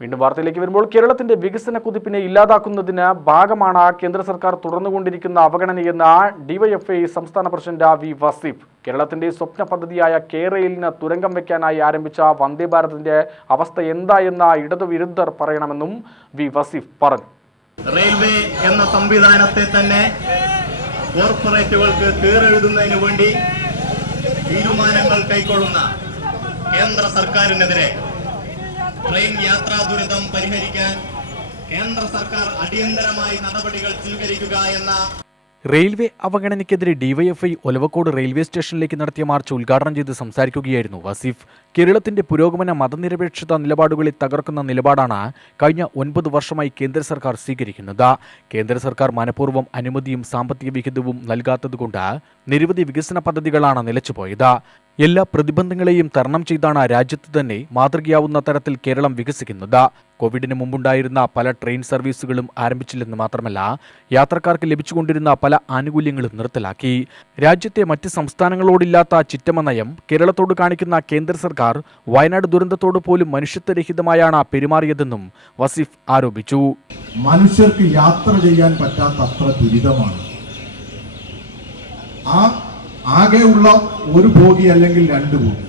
വീണ്ടും വാർത്തയിലേക്ക് വരുമ്പോൾ കേരളത്തിന്റെ വികസന കുതിപ്പിനെ ഇല്ലാതാക്കുന്നതിന് ഭാഗമാണ് കേന്ദ്ര സർക്കാർ തുടർന്നുകൊണ്ടിരിക്കുന്ന അവഗണനയെന്ന് ഡിവൈഎഫ്ഐ സംസ്ഥാന പ്രസിഡന്റ് വി വസീഫ്. കേരളത്തിന്റെ സ്വപ്ന പദ്ധതിയായ കേരളയിലിന് തുരങ്കം വയ്ക്കാനായി ആരംഭിച്ച വന്ദേ ഭാരതിന്റെ അവസ്ഥ എന്തായെന്ന് ഇടതുവിരുദ്ധർ പറയണമെന്നും വി വസീഫ് പറഞ്ഞു. റെയിൽവേ എന്ന സംവിധാനത്തെ തന്നെ കോർപ്പറേറ്റുകൾക്ക് തീരുമാനങ്ങൾ കൈക്കൊള്ളുന്ന കേന്ദ്ര സർക്കാരിനെതിരെ ട്രെയിൻ യാത്രാ ദുരിതം പരിഹരിക്കാൻ കേന്ദ്ര സർക്കാർ അടിയന്തരമായി നടപടികൾ സ്വീകരിക്കുക എന്ന റെയിൽവേ അവഗണനയ്ക്കെതിരെ ഡിവൈഎഫ്ഐ ഒലവക്കോട് റെയിൽവേ സ്റ്റേഷനിലേക്ക് നടത്തിയ മാർച്ച് ഉദ്ഘാടനം ചെയ്ത് സംസാരിക്കുകയായിരുന്നു വസീഫ്. കേരളത്തിന്റെ പുരോഗമന മതനിരപേക്ഷത നിലപാടുകളെ തകർക്കുന്ന നിലപാടാണ് കഴിഞ്ഞ ഒൻപത് വർഷമായി കേന്ദ്ര സർക്കാർ സ്വീകരിക്കുന്നത്. കേന്ദ്ര സർക്കാർ മനഃപൂർവം അനുമതിയും സാമ്പത്തിക വിഹിതവും നൽകാത്തതുകൊണ്ട് നിരവധി വികസന പദ്ധതികളാണ് നിലച്ചുപോയത്. എല്ലാ പ്രതിബന്ധങ്ങളെയും തരണം ചെയ്താണ് രാജ്യത്ത് തന്നെ മാതൃകയാവുന്ന തരത്തിൽ കേരളം വികസിക്കുന്നത്. കോവിഡിന് മുമ്പുണ്ടായിരുന്ന പല ട്രെയിൻ സർവീസുകളും ആരംഭിച്ചില്ലെന്ന് മാത്രമല്ല യാത്രക്കാർക്ക് ലഭിച്ചുകൊണ്ടിരുന്ന പല ആനുകൂല്യങ്ങളും നിർത്തലാക്കി. രാജ്യത്തെ മറ്റ് സംസ്ഥാനങ്ങളോടില്ലാത്ത ചിറ്റമ നയം കേരളത്തോട് കാണിക്കുന്ന കേന്ദ്ര സർക്കാർ വയനാട് ദുരന്തത്തോട് പോലും മനുഷ്യത്വരഹിതമായാണ് പെരുമാറിയതെന്നും വസീഫ് ആരോപിച്ചു. മനുഷ്യർക്ക് യാത്ര ചെയ്യാൻ പറ്റാത്ത ദുരിതമാണ്. ആ ആകെയുള്ള ഒരു ബോഗി അല്ലെങ്കിൽ രണ്ട് ബോഗി.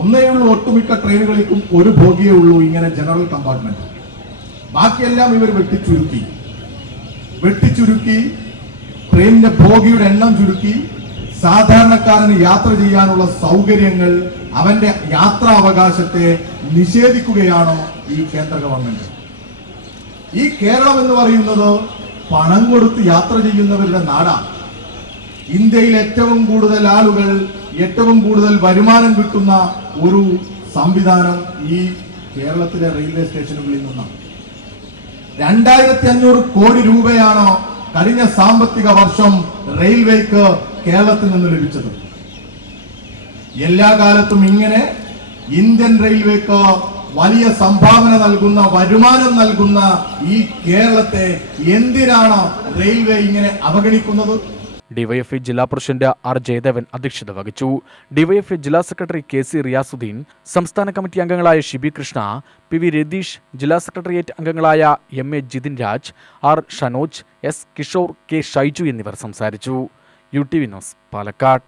ഒന്നേയുള്ളൂ ഒട്ടുമിക്ക ട്രെയിനുകളിലും ഒരു ബോഗിയേ ഉള്ളൂ ഇങ്ങനെ ജനറൽ കമ്പാർട്ട്മെന്റ് ബാക്കിയെല്ലാം ഇവർ വെട്ടിച്ചുരുക്കി. വെട്ടിച്ചുരുക്കി ട്രെയിനിന്റെ ബോഗിയുടെ എണ്ണം ചുരുക്കി സാധാരണക്കാരന് യാത്ര ചെയ്യാനുള്ള സൗകര്യങ്ങൾ അവന്റെ യാത്രാ അവകാശത്തെ നിഷേധിക്കുകയാണോ ഈ കേന്ദ്ര ഗവൺമെന്റ്? ഈ കേരളം എന്ന് പറയുന്നത് പണം കൊടുത്ത് യാത്ര ചെയ്യുന്നവരുടെ നാടാണ് ഇന്ത്യയിൽ ഏറ്റവും കൂടുതൽ ആളുകൾ ഏറ്റവും കൂടുതൽ വരുമാനം കിട്ടുന്ന ഒരു സംവിധാനം ഈ കേരളത്തിലെ റെയിൽവേ സ്റ്റേഷനുകളിൽ നിന്നാണ്. രണ്ടായിരത്തി അഞ്ഞൂറ് കോടി രൂപയാണ് കഴിഞ്ഞ സാമ്പത്തിക വർഷം റെയിൽവേക്ക് കേരളത്തിൽ നിന്ന് ലഭിച്ചത്. എല്ലാ കാലത്തും ഇങ്ങനെ ഇന്ത്യൻ റെയിൽവേക്ക് വലിയ സംഭാവന നൽകുന്ന വരുമാനം നൽകുന്ന ഈ കേരളത്തെ എന്തിനാണ് റെയിൽവേ ഇങ്ങനെ അവഗണിക്കുന്നത്? ഡിവൈഎഫ്ഐ ജില്ലാ പ്രസിഡന്റ് ആർ ജയദേവൻ അധ്യക്ഷത വഹിച്ചു. ഡിവൈഎഫ്ഐ ജില്ലാ സെക്രട്ടറി കെ സി റിയാസുദ്ദീൻ സംസ്ഥാന കമ്മിറ്റി അംഗങ്ങളായ ഷിബി കൃഷ്ണ പി വി രതീഷ് ജില്ലാ സെക്രട്ടേറിയറ്റ് അംഗങ്ങളായ M A Jithin Raj R Shanoj S Kishore K Shaiju എന്നിവർ സംസാരിച്ചു. U T V news Palakkad.